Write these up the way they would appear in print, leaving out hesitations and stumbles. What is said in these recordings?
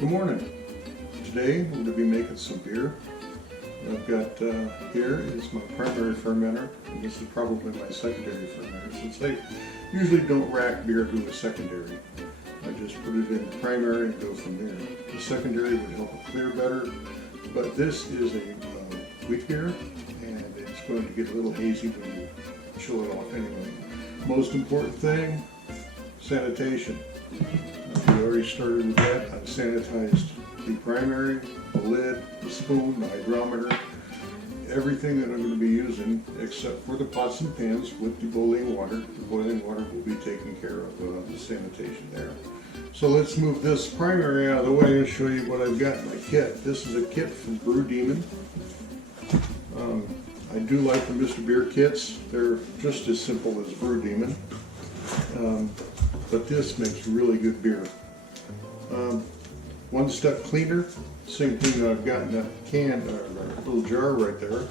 Good morning. Today I'm going to be making some beer. I've got here is my primary fermenter, and this is probably my secondary fermenter, since I usually don't rack beer to a secondary. I just put it in the primary and go from there. The secondary would help it clear better, but this is a wheat beer, and it's going to get a little hazy when you chill it off anyway. Most important thing, sanitation. We already started with that. I sanitized the primary, the lid, the spoon, the hydrometer, everything that I'm going to be using except for the pots and pans with the boiling water. The boiling water will be taking care of the sanitation there. So let's move this primary out of the way and show you what I've got in my kit. This is a kit from BrewDemon. I do like the Mr. Beer kits. They're just as simple as BrewDemon. But this makes really good beer. One step cleaner, same thing that I've got in that can, a little jar right there.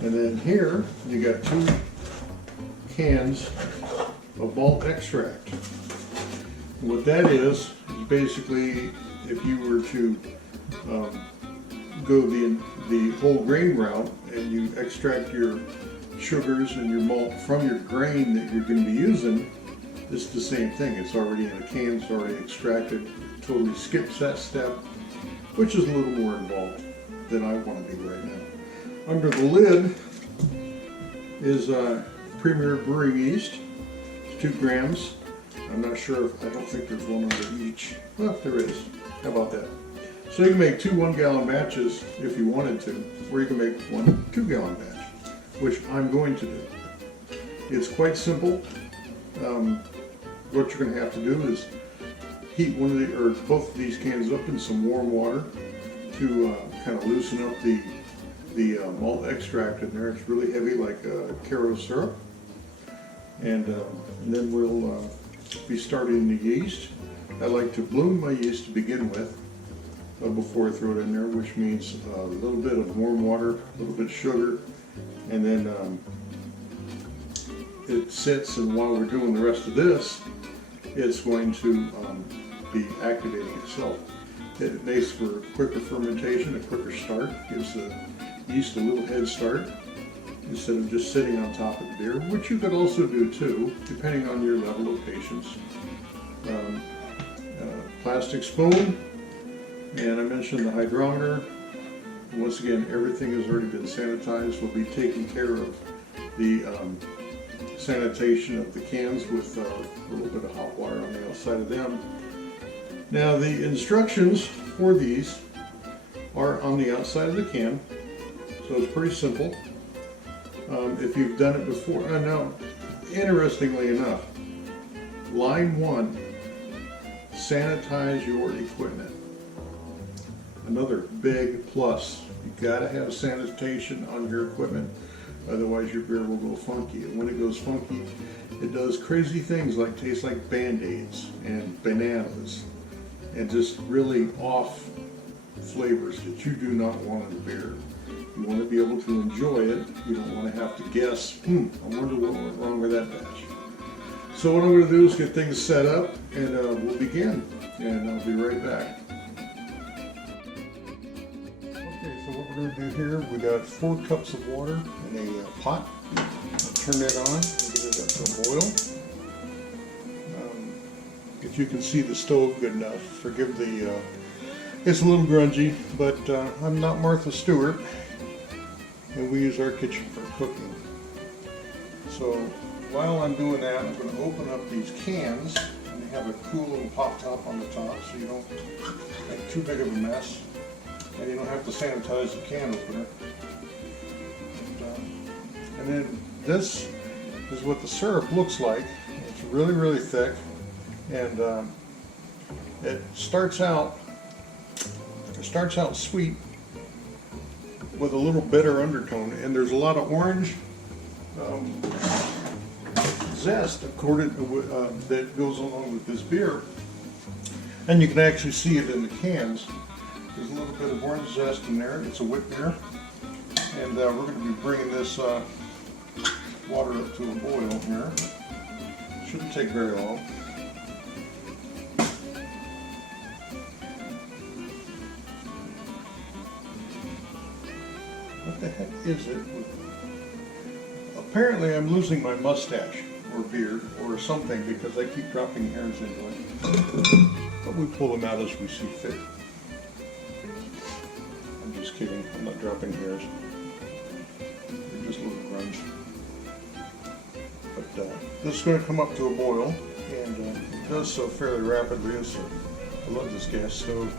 And then here, you got 2 cans of malt extract. What that is basically, if you were to go the whole grain route and you extract your sugars and your malt from your grain that you're going to be using, it's the same thing. It's already in a can, it's already extracted. It totally skips that step, which is a little more involved than I want to be right now. Under the lid is Premier Brewing yeast, 2 grams. I'm not sure if, I don't think there's one under each. Well, there is. How about that? So you can make 2 1-gallon batches if you wanted to, or you can make 1 2-gallon batch, which I'm going to do. It's quite simple. What you're going to have to do is heat both of these cans up in some warm water to kind of loosen up the malt extract in there. It's really heavy, like Caro syrup. And then we'll be starting the yeast. I like to bloom my yeast to begin with before I throw it in there, which means a little bit of warm water, a little bit of sugar, and then it sits, and while we're doing the rest of this, it's going to be activating itself. It makes for quicker fermentation, a quicker start, gives the yeast a little head start instead of just sitting on top of the beer, which you could also do too, depending on your level of patience. Plastic spoon, and I mentioned the hydrometer. Once again, everything has already been sanitized. We'll be taking care of the sanitation of the cans with a little bit of hot water on the outside of them. Now the instructions for these are on the outside of the can, so it's pretty simple. If you've done it before, now interestingly enough, line 1, sanitize your equipment. Another big plus, you've got to have sanitation on your equipment. Otherwise your beer will go funky, and when it goes funky, it does crazy things like taste like Band-Aids and bananas and just really off flavors that you do not want in a beer. You want to be able to enjoy it. You don't want to have to guess, I wonder what went wrong with that batch. So what I'm going to do is get things set up, and we'll begin, and I'll be right back. So what we're going to do here, we got 4 cups of water in a pot. Turn that on and get it up to a boil. If you can see the stove good enough, forgive the, it's a little grungy, but I'm not Martha Stewart, and we use our kitchen for cooking. So while I'm doing that, I'm going to open up these cans, and they have a cool little pop top on the top so you don't make too big of a mess. And you don't have to sanitize the can opener. And then this is what the syrup looks like. It's really, really thick, and it starts out sweet with a little bitter undertone, and there's a lot of orange zest that goes along with this beer, and you can actually see it in the cans. There's a little bit of orange zest in there. It's a Witbier, and we're going to be bringing this water up to a boil here. Shouldn't take very long. is it? Apparently I'm losing my mustache or beard or something because I keep dropping hairs into it. But we pull them out as we see fit. I'm just kidding, I'm not dropping hairs. They're just little grunge. But this is going to come up to a boil, and it does so fairly rapidly, so I love this gas stove.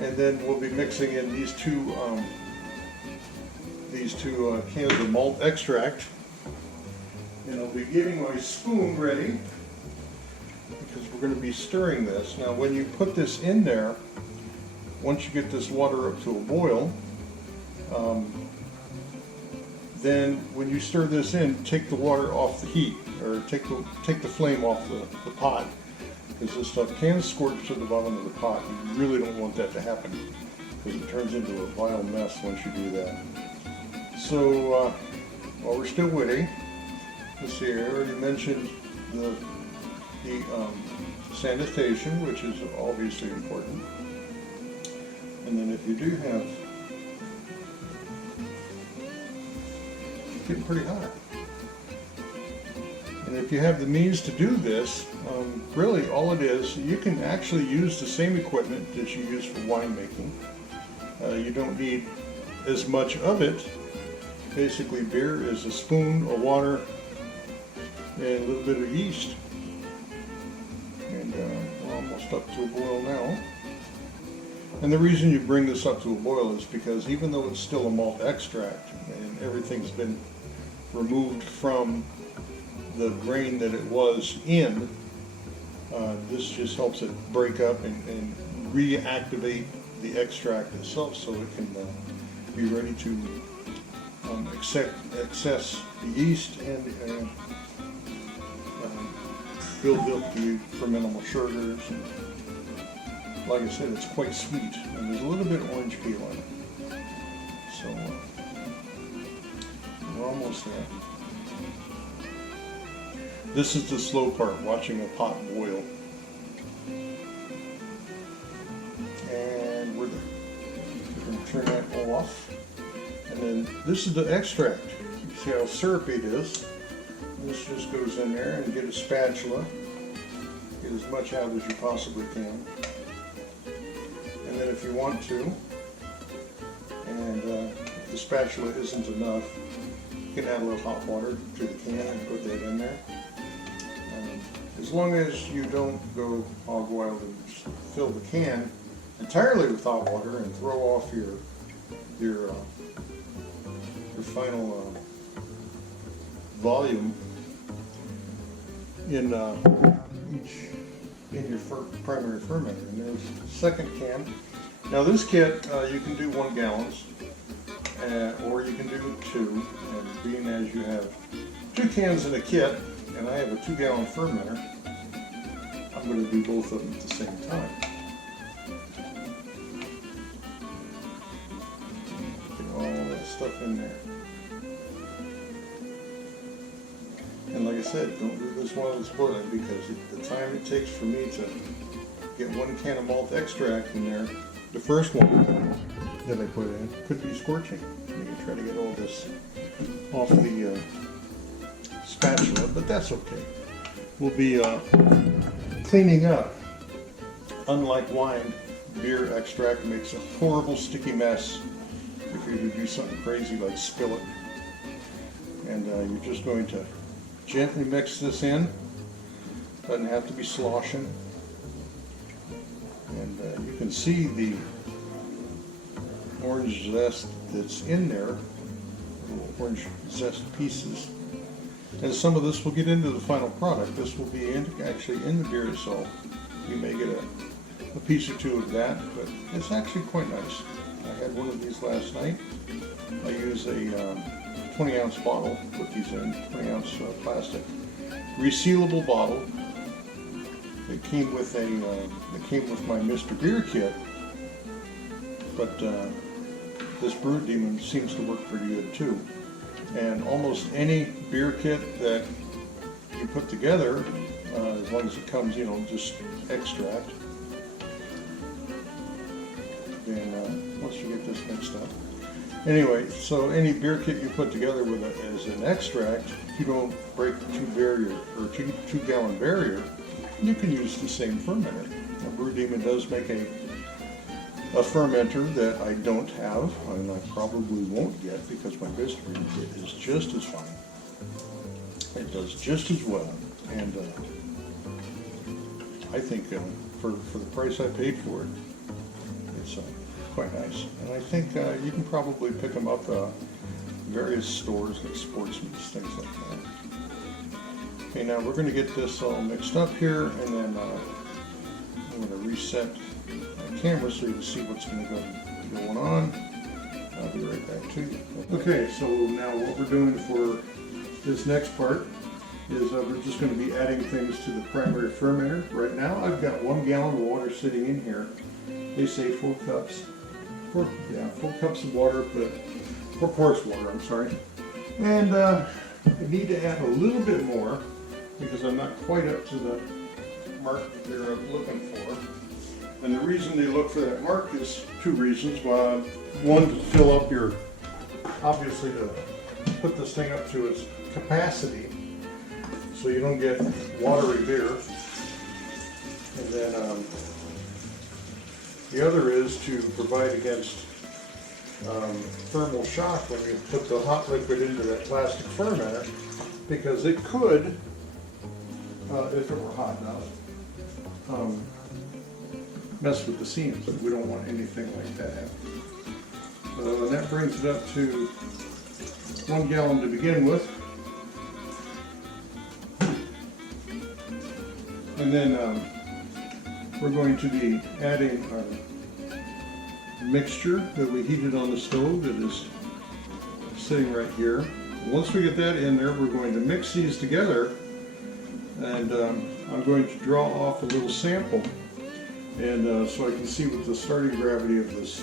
And then we'll be mixing in these two cans of malt extract. And I'll be getting my spoon ready because we're going to be stirring this. Now when you put this in there, once you get this water up to a boil, then when you stir this in, take the water off the heat, or take the flame off the pot, because this stuff can scorch to the bottom of the pot. You really don't want that to happen because it turns into a vile mess once you do that. So while we're still waiting, let's see, I already mentioned the sanitation, which is obviously important. And then if you do have, it's getting pretty hot. And if you have the means to do this, really all it is, you can actually use the same equipment that you use for winemaking. You don't need as much of it. Basically, beer is a spoon of water and a little bit of yeast. And we're almost up to a boil now. And the reason you bring this up to a boil is because even though it's still a malt extract and everything's been removed from the grain that it was in, this just helps it break up and reactivate the extract itself so it can be ready to access the yeast and build up the fermentable sugars. And like I said, it's quite sweet, and there's a little bit of orange peel in it. So we're almost there. This is the slow part, watching a pot boil. And we're going to turn that off. And then this is the extract. You see how syrupy it is. This just goes in there, and get a spatula. Get as much out as you possibly can. And then if you want to, and if the spatula isn't enough, you can add a little hot water to the can and put that in there. As long as you don't go hog wild and fill the can entirely with hot water and throw off your final volume in your primary fermenter. And there's the second can. Now this kit, you can do 1 gallons, or you can do 2. And being as you have 2 cans in a kit, and I have a 2-gallon fermenter, I'm going to do both of them at the same time. Get all that stuff in there. And like I said, don't do this while it's boiling, because the time it takes for me to get 1 can of malt extract in there, the first one that I put in, could be scorching. You can try to get all this off the spatula, but that's okay. We'll be cleaning up. Unlike wine, beer extract makes a horrible sticky mess if you do something crazy like spill it. And you're just going to gently mix this in. Doesn't have to be sloshing. And you can see the orange zest that's in there, little orange zest pieces. And some of this will get into the final product. This will be actually in the beer itself. You may get a piece or 2 of that, but it's actually quite nice. I had one of these last night. I use a 20-ounce bottle, put these in, 20-ounce plastic, resealable bottle. It came with my Mr. Beer kit, but this BrewDemon seems to work pretty good too. And almost any beer kit that you put together, as long as it comes, just extract, then once you get this mixed up, Anyway, so any beer kit you put together with it as an extract, if you don't break the two gallon barrier, you can use the same fermenter. Now, BrewDemon does make a fermenter that I don't have, and I probably won't get because my Witbier kit is just as fine. It does just as well, and I think for the price I paid for it, it's quite nice. And I think you can probably pick them up various stores like Sportsman's, things like that. Okay, now we're going to get this all mixed up here, and then I'm going to reset my camera so you can see what's going to be going on. I'll be right back to you. Okay, so now what we're doing for this next part is we're just going to be adding things to the primary fermenter. Right now I've got 1 gallon of water sitting in here. They say 4 cups. 4 cups of water, but 4 quarts of water, I'm sorry. And I need to add a little bit more because I'm not quite up to the mark that they're looking for. And the reason they look for that mark is 2 reasons. One, to fill up obviously to put this thing up to its capacity so you don't get watery beer. And then the other is to provide against thermal shock when you put the hot liquid into that plastic fermenter, because it could, if it were hot enough, mess with the seams. We don't want anything like that happening. So and that brings it up to 1 gallon to begin with. And then we're going to be adding our mixture that we heated on the stove that is sitting right here. Once we get that in there, we're going to mix these together, and I'm going to draw off a little sample, and so I can see what the starting gravity of this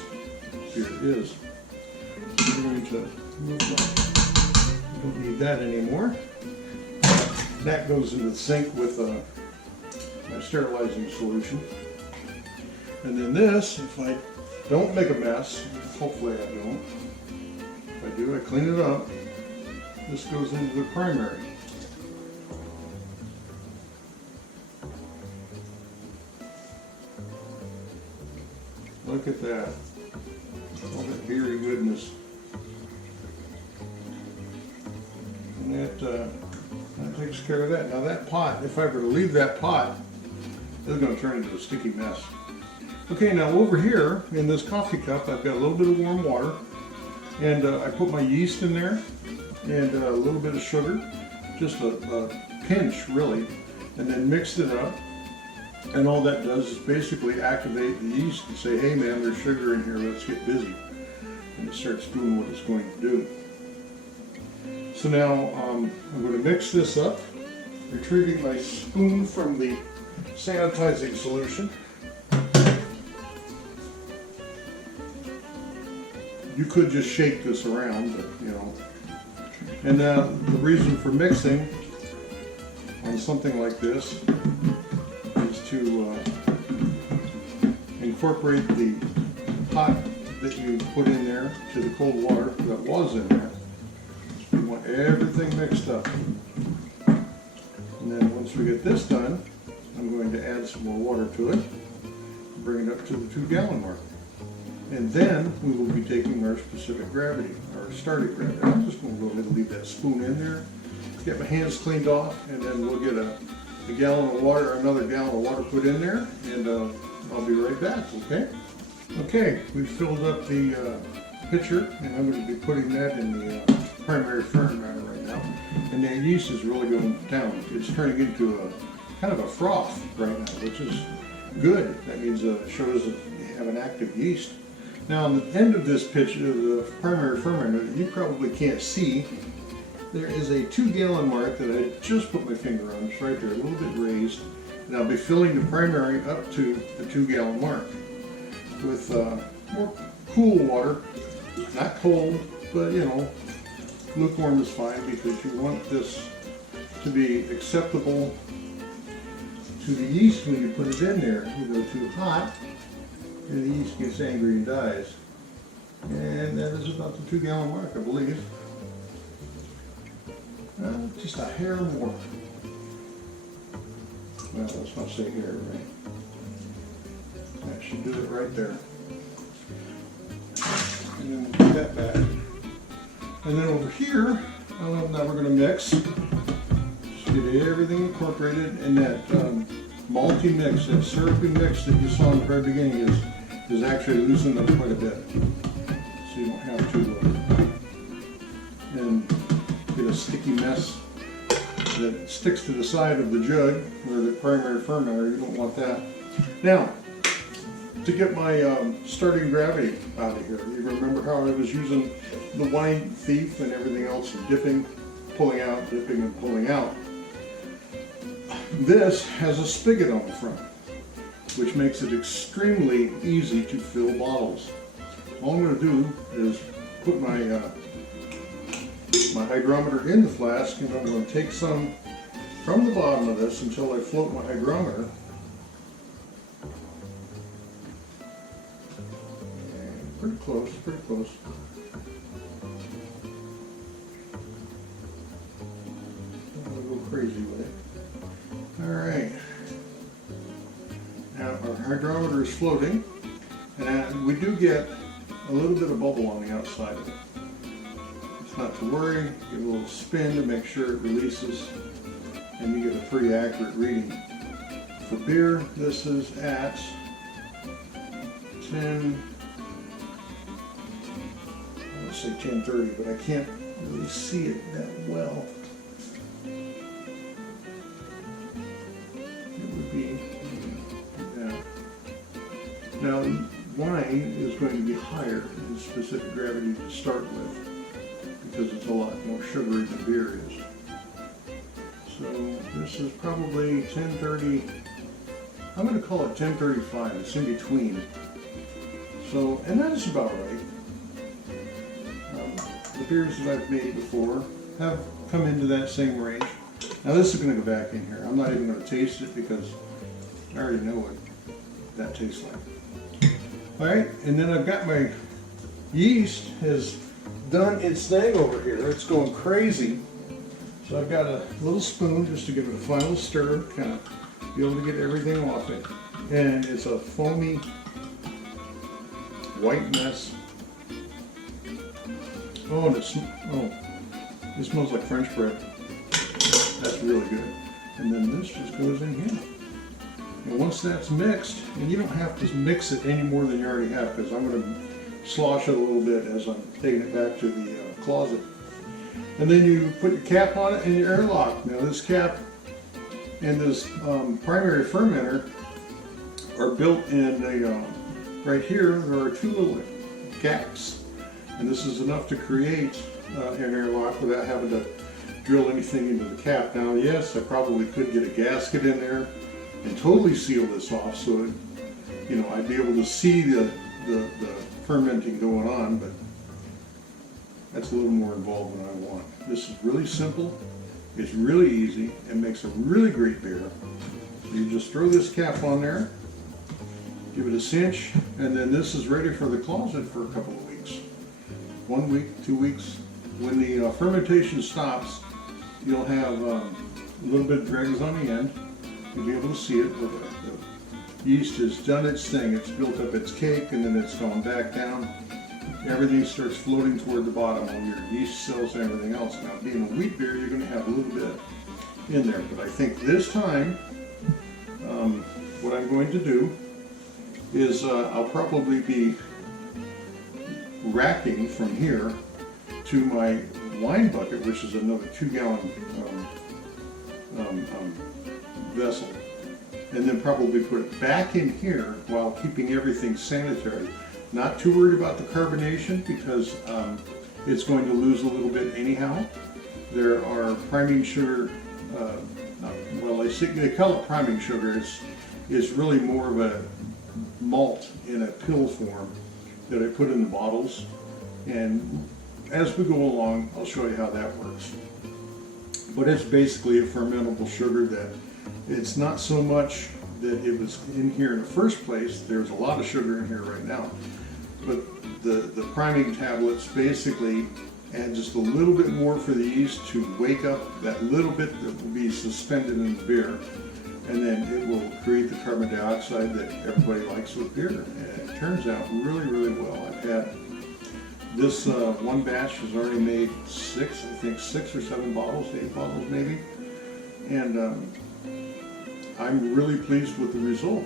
beer is. So we're going to move on. We don't need that anymore. That goes into the sink with my sterilizing solution. And then this, if I don't make a mess, hopefully I don't. If I do, I clean it up. This goes into the primary. Look at that. All that beery goodness. And that takes care of that. Now that pot, if I were to leave that pot, it's going to turn into a sticky mess. Okay, now over here in this coffee cup, I've got a little bit of warm water, and I put my yeast in there, and a little bit of sugar, just a pinch really, and then mixed it up. And all that does is basically activate the yeast and say, hey man, there's sugar in here, let's get busy. And it starts doing what it's going to do. So now I'm going to mix this up, retrieving my spoon from the sanitizing solution. You could just shake this around, but you know. And the reason for mixing on something like this is to incorporate the hot that you put in there to the cold water that was in there. You want everything mixed up. And then once we get this done, I'm going to add some more water to it, bring it up to the 2 gallon mark. And then we will be taking our specific gravity, our starting gravity. I'm just going to go ahead and leave that spoon in there, get my hands cleaned off, and then we'll get a gallon of water, or another gallon of water put in there, and I'll be right back, okay? Okay, we've filled up the pitcher, and I'm going to be putting that in the primary fermenter right now. And the yeast is really going down. It's turning into a kind of a froth right now, which is good. That means it shows that you have an active yeast. Now on the end of this pitcher, the primary fermenter, that you probably can't see, there is a 2 gallon mark that I just put my finger on. It's right there, a little bit raised. And I'll be filling the primary up to the 2 gallon mark with more cool water, not cold, but you know, lukewarm is fine because you want this to be acceptable to the yeast when you put it in there. You go too hot and the yeast gets angry and dies. And that is about the 2-gallon mark, I believe. Just a hair more. Well, let's not say hair, right? That should do it right there. And then we'll put that back. And then over here, now we're going to mix. Just get everything incorporated, and that malty mix, that syrupy mix that you saw in the very beginning is actually loosened up quite a bit. So you don't have to and get a sticky mess that sticks to the side of the jug or the primary fermenter. You don't want that. Now, to get my starting gravity out of here, you remember how I was using the wine thief and everything else, dipping, pulling out, dipping and pulling out. This has a spigot on the front, which makes it extremely easy to fill bottles. All I'm going to do is put my my hydrometer in the flask, and I'm going to take some from the bottom of this until I float my hydrometer. And pretty close, pretty close. Don't want to go crazy with it. All right. Now our hydrometer is floating, and we do get a little bit of bubble on the outside of it. It's not to worry. Give it a little spin to make sure it releases, and you get a pretty accurate reading. For beer, this is at 10, I want to say 1030, but I can't really see it that well. It would be that. Now, wine is going to be higher in specific gravity to start with, because it's a lot more sugary than beer is. So this is probably 1030, I'm going to call it 1035, it's in between. So, and that is about right. The beers that I've made before have come into that same range. Now this is going to go back in here. I'm not even going to taste it because I already know what that tastes like. Alright, and then I've got my yeast has done its thing over here. It's going crazy. So I've got a little spoon just to give it a final stir, kind of be able to get everything off it. And it's a foamy white mess. Oh, and it smells like French bread. That's really good. And then this just goes in here. And once that's mixed, and you don't have to mix it any more than you already have, because I'm going to slosh it a little bit as I'm taking it back to the closet. And then you put your cap on it and your airlock. Now this cap and this primary fermenter are built in a, right here there are two little gaps. And this is enough to create an airlock without having to drill anything into the cap. Now yes, I probably could get a gasket in there and totally seal this off so it, you know, I'd be able to see the fermenting going on, but that's a little more involved than I want. This is really simple, it's really easy, and makes a really great beer. So you just throw this cap on there, give it a cinch, and then this is ready for the closet for a couple of weeks. 1 week, 2 weeks. When the fermentation stops, you'll have a little bit of dregs on the end. You'll be able to see it. The yeast has done its thing. It's built up its cake, and then it's gone back down. Everything starts floating toward the bottom on your yeast cells and everything else. Now, being a wheat beer, you're going to have a little bit in there. But I think this time, what I'm going to do is I'll probably be racking from here to my wine bucket, which is another 2-gallon vessel, and then probably put it back in here while keeping everything sanitary. Not too worried about the carbonation because it's going to lose a little bit anyhow. There are priming sugar, well they call it priming sugar, it's really more of a malt in a pill form that I put in the bottles, and as we go along I'll show you how that works. But it's basically a fermentable sugar that it's not so much that it was in here in the first place. There's a lot of sugar in here right now, but the priming tablets basically add just a little bit more for the yeast to wake up that little bit that will be suspended in the beer. And then it will create the carbon dioxide that everybody likes with beer. And it turns out really, really well. I've had this one batch has already made 6 or 7 bottles, 8 bottles maybe. And I'm really pleased with the result.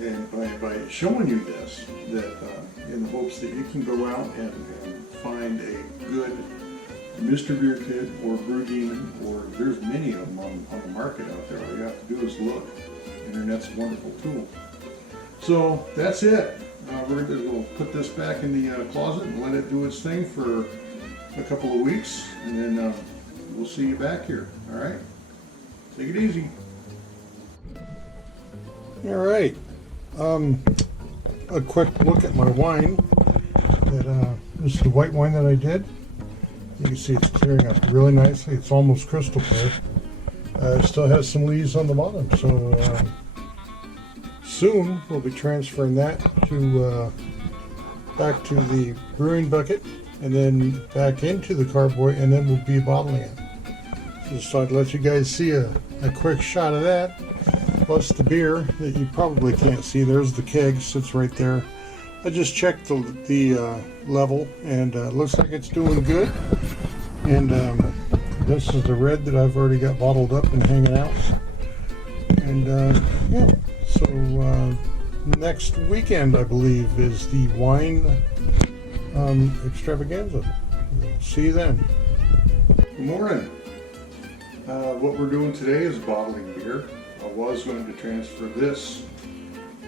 And by showing you this, that in the hopes that you can go out and find a good Mr. Beer Kit or BrewDemon, or there's many of them on the market out there. All you have to do is look. Internet's a wonderful tool. So that's it. We'll put this back in the closet and let it do its thing for a couple of weeks, and then we'll see you back here. All right? Take it easy. All right. A quick look at my wine. This is the white wine that I did. You can see it's clearing up really nicely. It's almost crystal clear. It still has some leaves on the bottom, so soon we'll be transferring that to back to the brewing bucket, and then back into the carboy, and then we'll be bottling it. So just thought I'd let you guys see a quick shot of that, plus the beer that you probably can't see. There's the keg, sits right there. I just checked the level, and looks like it's doing good. And this is the red that I've already got bottled up and hanging out. And yeah, so next weekend, I believe, is the wine extravaganza. See you then. Good morning. What we're doing today is bottling beer. I was going to transfer this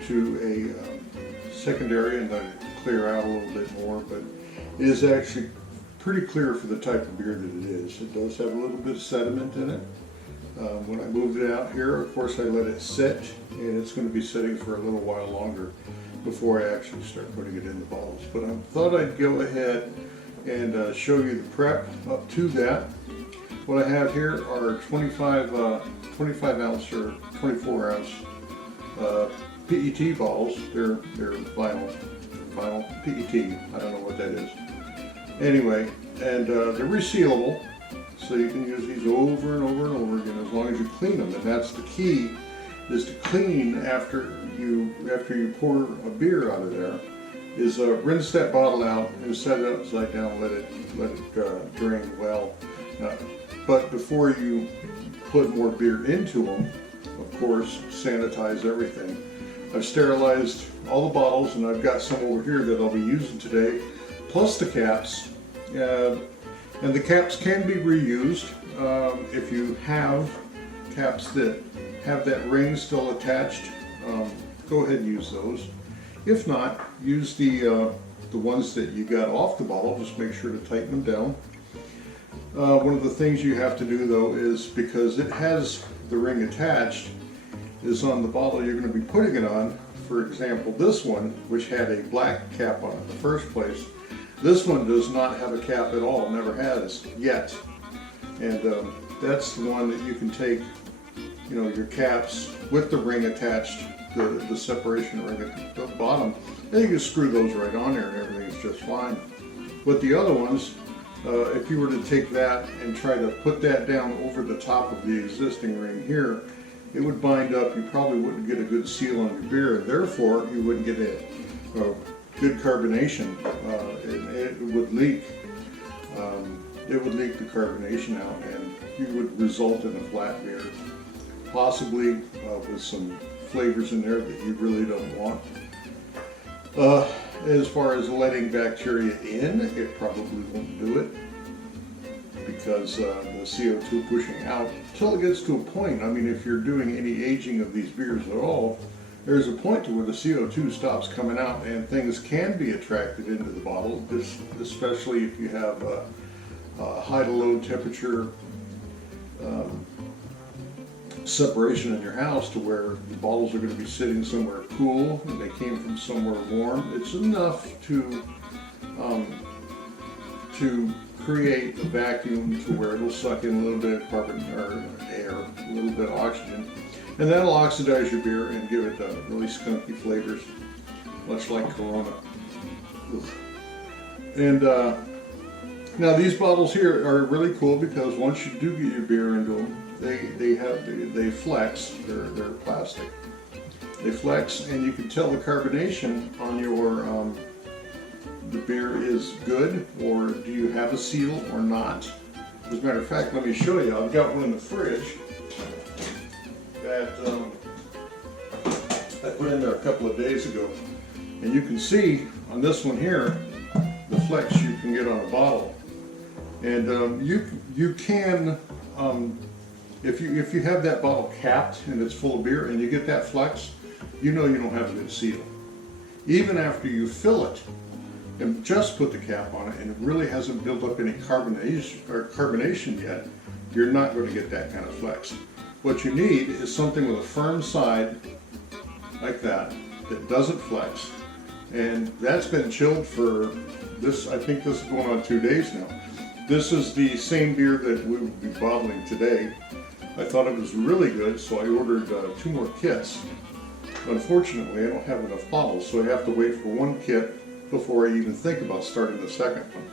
to a secondary and let it clear out a little bit more, but it is actually pretty clear for the type of beer that it is. It does have a little bit of sediment in it. When I moved it out here, of course, I let it sit, and it's going to be sitting for a little while longer before I actually start putting it in the bottles. But I thought I'd go ahead and show you the prep up to that. What I have here are 25 ounce or 24 ounce PET bottles. They're vinyl PET. I don't know what that is. Anyway, and they're resealable, so you can use these over and over and over again as long as you clean them. And that's the key, is to clean after you pour a beer out of there. Is rinse that bottle out and set it upside down. Let it drain well. But before you put more beer into them, of course, sanitize everything. I've sterilized all the bottles, and I've got some over here that I'll be using today, plus the caps. And the caps can be reused if you have caps that have that ring still attached. Go ahead and use those. If not, use the ones that you got off the bottle. Just make sure to tighten them down. One of the things you have to do, though, is because it has the ring attached, is on the bottle you're going to be putting it on. For example, this one, which had a black cap on it in the first place, this one does not have a cap at all, never has yet. And that's the one that you can take, your caps with the ring attached, the separation ring at the bottom, and you can screw those right on there and everything's just fine. But the other ones, if you were to take that and try to put that down over the top of the existing ring here, it would bind up. You probably wouldn't get a good seal on your beer, and therefore you wouldn't get a good carbonation. It would leak. It would leak the carbonation out, and you would result in a flat beer, possibly with some flavors in there that you really don't want. As far as letting bacteria in, it probably won't do it, because the CO2 pushing out until it gets to a point. I mean, if you're doing any aging of these beers at all, there's a point to where the CO2 stops coming out and things can be attracted into the bottle, especially if you have a high to low temperature separation in your house, to where the bottles are going to be sitting somewhere cool and they came from somewhere warm. It's enough to create a vacuum to where it'll suck in a little bit of carbon or air, a little bit of oxygen, and that'll oxidize your beer and give it really skunky flavors, much like Corona. And now these bottles here are really cool because once you do get your beer into them, they flex. They're plastic. They flex, and you can tell the carbonation on your the beer is good, or do you have a seal or not. As a matter of fact, let me show you. I've got one in the fridge that I put in there a couple of days ago, and you can see on this one here the flex you can get on a bottle. And you can, if you have that bottle capped and it's full of beer and you get that flex, you know you don't have a good seal. Even after you fill it and just put the cap on it and it really hasn't built up any carbonation yet, you're not going to get that kind of flex. What you need is something with a firm side like that doesn't flex, and that's been chilled for this. I think this is going on 2 days now. This is the same beer that we will be bottling today. I thought it was really good, so I ordered 2 more kits. Unfortunately, I don't have enough bottles, so I have to wait for 1 kit before I even think about starting the second one.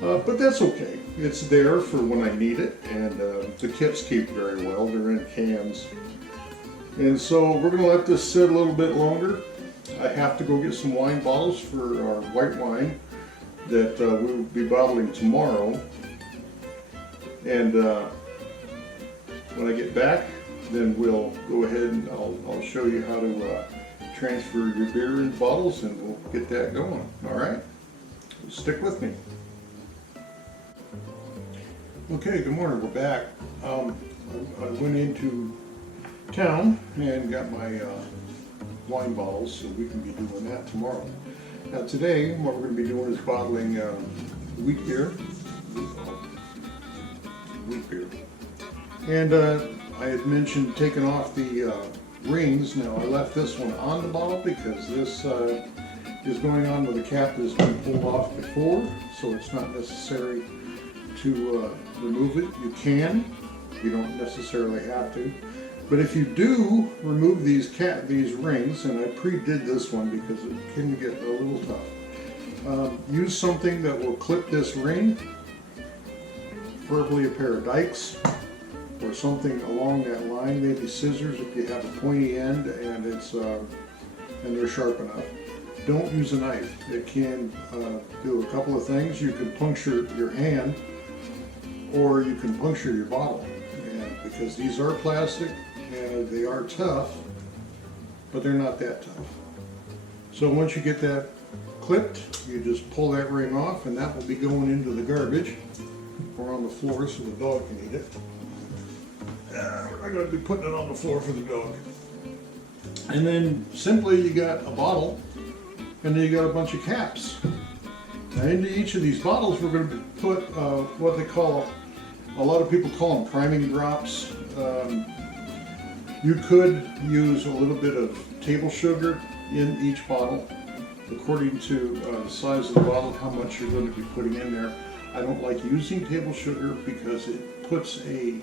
But that's okay. It's there for when I need it, and the kits keep very well. They're in cans. And so we're going to let this sit a little bit longer. I have to go get some wine bottles for our white wine that we will be bottling tomorrow. And when I get back, then we'll go ahead and I'll show you how to transfer your beer into bottles, and we'll get that going. All right? Stick with me. Okay, good morning. We're back. I went into town and got my wine bottles, so we can be doing that tomorrow. Now today, what we're going to be doing is bottling Witbier. And I had mentioned taking off the rings. Now I left this one on the bottle because this is going on with a cap that's been pulled off before, so it's not necessary to remove it. You can, you don't necessarily have to. But if you do remove these rings, and I pre-did this one because it can get a little tough, use something that will clip this ring, preferably a pair of dikes or something along that line, maybe scissors if you have a pointy end and they're sharp enough. Don't use a knife. It can do a couple of things. You can puncture your hand, or you can puncture your bottle, and because these are plastic and they are tough, but they're not that tough. So once you get that clipped, you just pull that ring off, and that will be going into the garbage or on the floor so the dog can eat it. I'm going to be putting it on the floor for the dog. And then simply you got a bottle, and then you got a bunch of caps. Now into each of these bottles we're going to put what they call, a lot of people call them priming drops. You could use a little bit of table sugar in each bottle, according to the size of the bottle, how much you're going to be putting in there. I don't like using table sugar because it puts a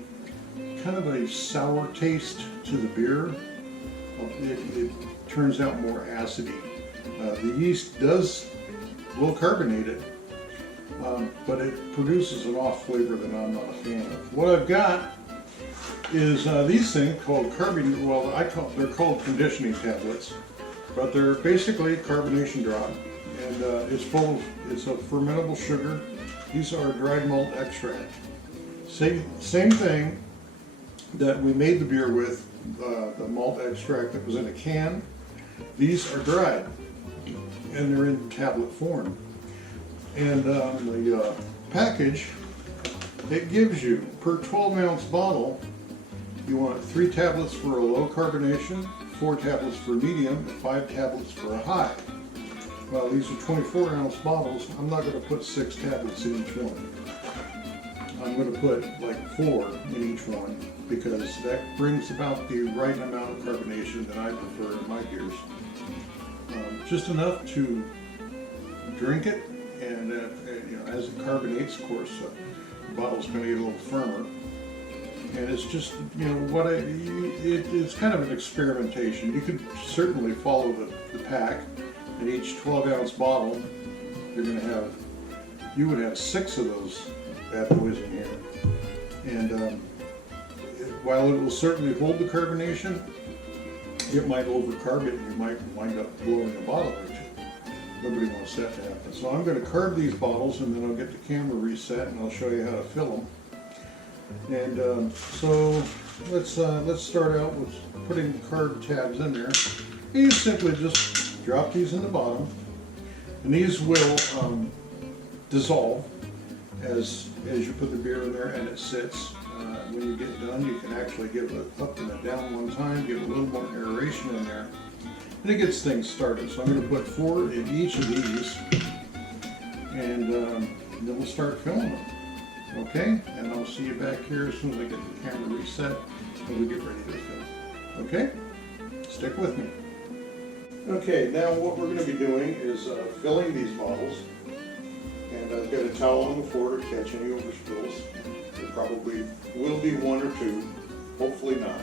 kind of a sour taste to the beer. It turns out more acidy. The yeast will carbonate it, but it produces an off flavor that I'm not a fan of. What I've got is these things called they're called conditioning tablets, but they're basically a carbonation drop, and it's a fermentable sugar. These are dried malt extract. Same thing that we made the beer with, the malt extract that was in a can. These are dried, and they're in tablet form. And the package, it gives you, per 12-ounce bottle, you want 3 tablets for a low carbonation, 4 tablets for medium, and 5 tablets for a high. Well, these are 24-ounce bottles. I'm not going to put 6 tablets in each one. I'm going to put like 4 in each one, because that brings about the right amount of carbonation that I prefer in my beers. Just enough to drink it, and as it carbonates, of course, the bottle's going to get a little firmer. And it's just, it's kind of an experimentation. You could certainly follow the pack in each 12-ounce bottle, you would have 6 of those bad boys in here. And while it will certainly hold the carbonation, it might overcarb it and you might wind up blowing a bottle or two. Nobody wants that to happen. So I'm going to carb these bottles and then I'll get the camera reset and I'll show you how to fill them. And so let's start out with putting the carb tabs in there. And you simply just drop these in the bottom, and these will dissolve as you put the beer in there and it sits. When you get done, you can actually give it up and a down one time, give a little more aeration in there, and it gets things started. So I'm going to put 4 in each of these, and then we'll start filling them. Okay? And I'll see you back here as soon as I get the camera reset and we get ready to fill. Okay? Stick with me. Okay, now what we're going to be doing is filling these bottles. And I've got a towel on the floor to catch any overspills. There probably will be 1 or 2, hopefully not.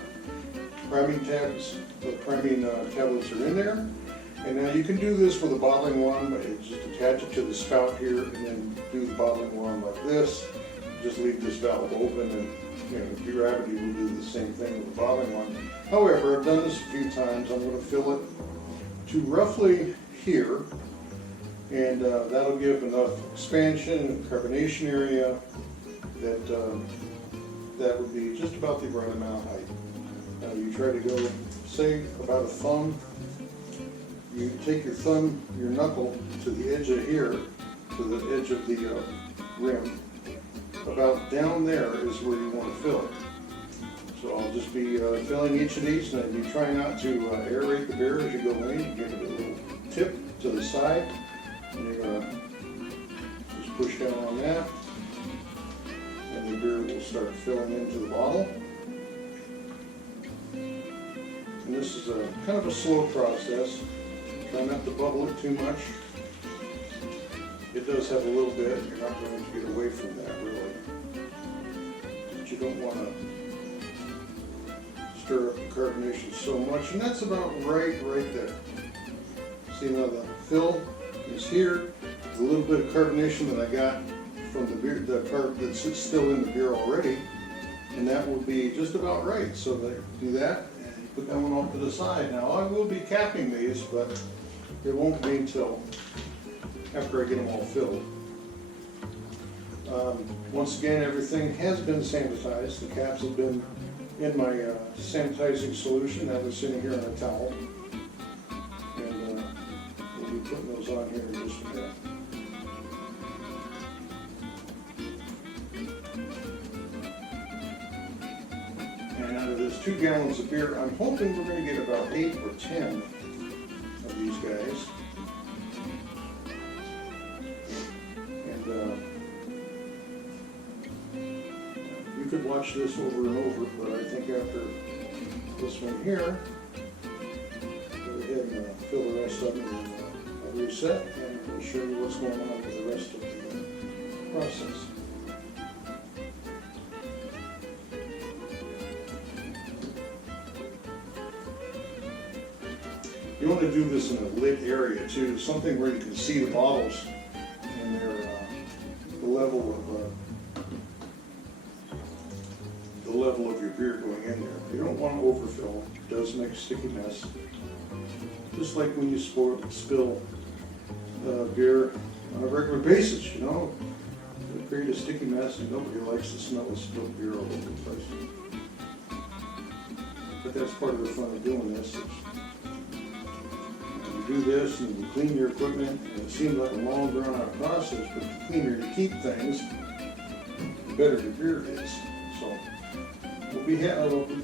Priming tabs, the priming tablets are in there. And now you can do this with a bottling wand, but you just attach it to the spout here and then do the bottling wand like this. Just leave this valve open, and gravity will do the same thing with the bottling wand. However, I've done this a few times. I'm going to fill it to roughly here, and that'll give enough expansion and carbonation area that that would be just about the right amount of height. Now you try to go, say, about a thumb. You take your thumb, your knuckle, to the edge of here, to the edge of the rim. About down there is where you want to fill it. So I'll just be filling each of these, and you try not to aerate the beer as you go in. You give it a little tip to the side, and you're going to just push down on that, and the beer will start filling into the bottle. And this is a kind of a slow process. Try not to bubble it too much. It does have a little bit. You're not going to get away from that, really. But you don't want to stir up the carbonation so much. And that's about right there. See, now the fill is here. A little bit of carbonation that I got from the beer, the carb that's still in the beer already. And that will be just about right. So do that, and you put that one off to the side. Now I will be capping these, but it won't be until after I get them all filled. Once again, everything has been sanitized. The caps have been in my sanitizing solution. Now they're sitting here on a towel. And we'll be putting those on here in just a minute. And out of this 2 gallons of beer, I'm hoping we're going to get about 8 or 10 of these guys. You could watch this over and over, but I think after this one here, go ahead and fill the rest of them and I'll reset, and we'll show you what's going on with the rest of the process. You want to do this in a lit area too, something where you can see the bottles and their the level of your beer going in there. You don't want to overfill. It does make a sticky mess. Just like when you spill beer on a regular basis, you know. It'll create a sticky mess, and nobody likes the smell of spilled beer all over the place. But that's part of the fun of doing this. You do this and you clean your equipment, and it seems like a long drawn out process, but the cleaner you keep things, the better your beer is. So we'll be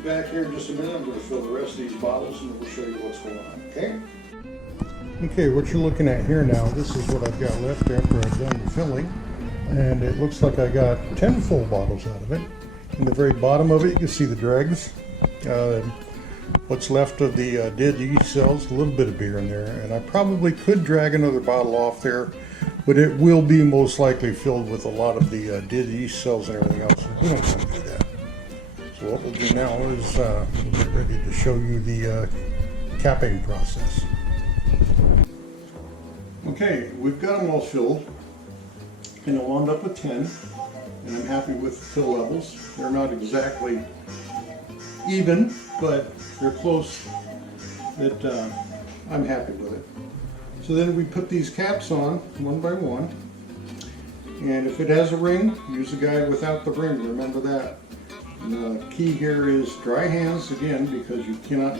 back here in just a minute. I'm going to fill the rest of these bottles and we'll show you what's going on, okay? Okay, what you're looking at here now, this is what I've got left after I've done the filling. And it looks like I got 10 full bottles out of it. In the very bottom of it, you can see the dregs. What's left of the dead yeast cells, a little bit of beer in there. And I probably could drag another bottle off there, but it will be most likely filled with a lot of the dead yeast cells and everything else. We don't want to do that. So what we'll do now is we'll get ready to show you the capping process. Okay, we've got them all filled, and I wound up with 10, and I'm happy with the fill levels. They're not exactly even, but they're close. That I'm happy with it. So then we put these caps on one by one, and if it has a ring, use the guide without the ring. Remember that. And the key here is dry hands again, because you cannot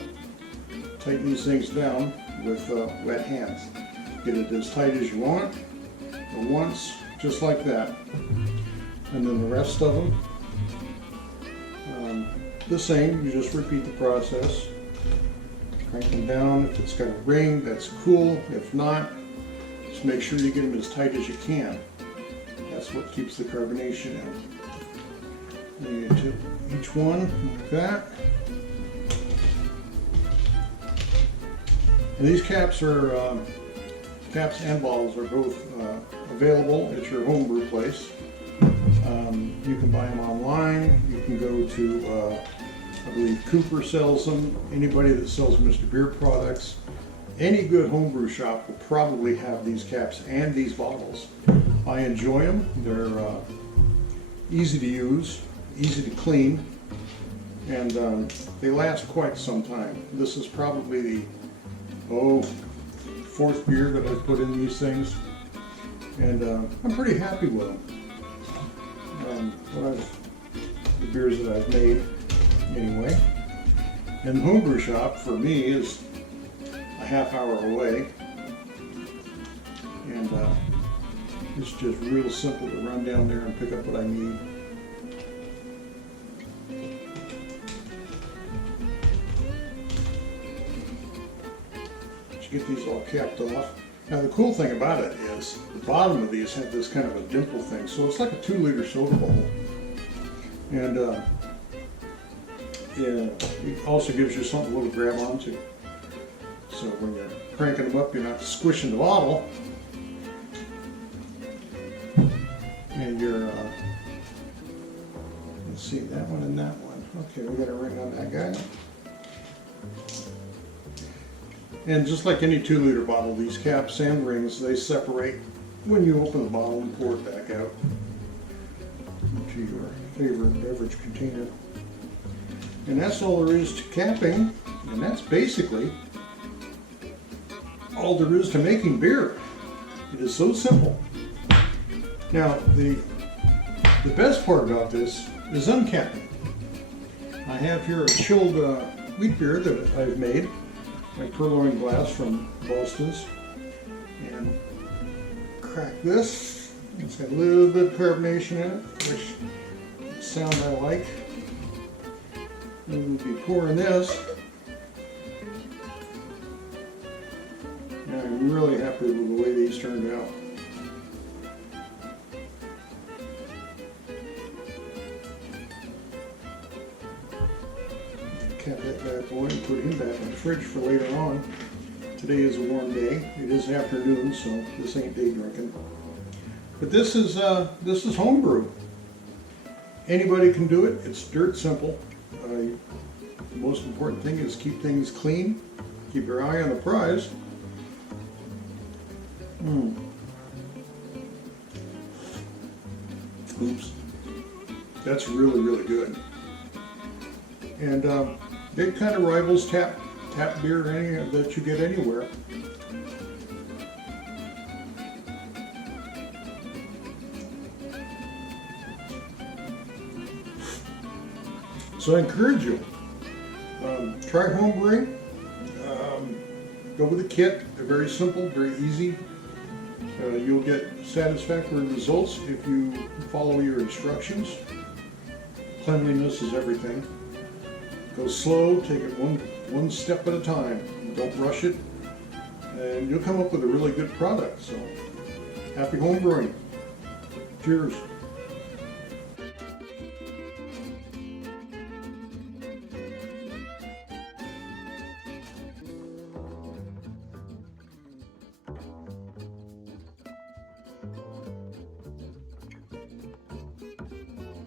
tighten these things down with wet hands. Get it as tight as you want, but once, just like that. And then the rest of them, the same. You just repeat the process. Crank them down. If it's got a ring, that's cool. If not, just make sure you get them as tight as you can. That's what keeps the carbonation in. And you tip each one like that. And these caps are caps and bottles are both available at your homebrew place. You can buy them online. You can go to, I believe Cooper sells them. Anybody that sells Mr. Beer products, any good homebrew shop will probably have these caps and these bottles. I enjoy them. They're easy to use, easy to clean, and they last quite some time. This is probably the fourth beer that I've put in these things, and I'm pretty happy with them. The beers that I've made anyway. And the homebrew shop for me is a half hour away, and it's just real simple to run down there and pick up what I need. Get these all capped off. Now the cool thing about it is the bottom of these have this kind of a dimple thing, so it's like a 2-liter soda bottle, and it also gives you something little to grab onto. So when you're cranking them up, you're not squishing the bottle, and you're let's see, that one and that one. Okay, we got a ring on that guy. And just like any 2-liter bottle, these caps and rings, they separate when you open the bottle and pour it back out into your favorite beverage container. And that's all there is to capping, and that's basically all there is to making beer. It is so simple. Now, the best part about this is uncapping. I have here a chilled wheat beer that I've made. My purloined glass from Boston's, and crack this. It's got a little bit of carbonation in it, which sound I like. And we'll be pouring this, and I'm really happy with the way these turned out. Cap that bad boy and put him back in the fridge for later on. Today is a warm day. It is afternoon, so this ain't day drinking. But this is homebrew. Anybody can do it. It's dirt simple. The most important thing is keep things clean. Keep your eye on the prize. Oops. That's really, really good. And it kind of rivals tap beer that you get anywhere. So I encourage you, try homebrewing. Go with a kit. They're very simple, very easy. You'll get satisfactory results if you follow your instructions. Cleanliness is everything. Go slow, take it one step at a time. Don't rush it, and you'll come up with a really good product. So, happy homebrewing. Cheers.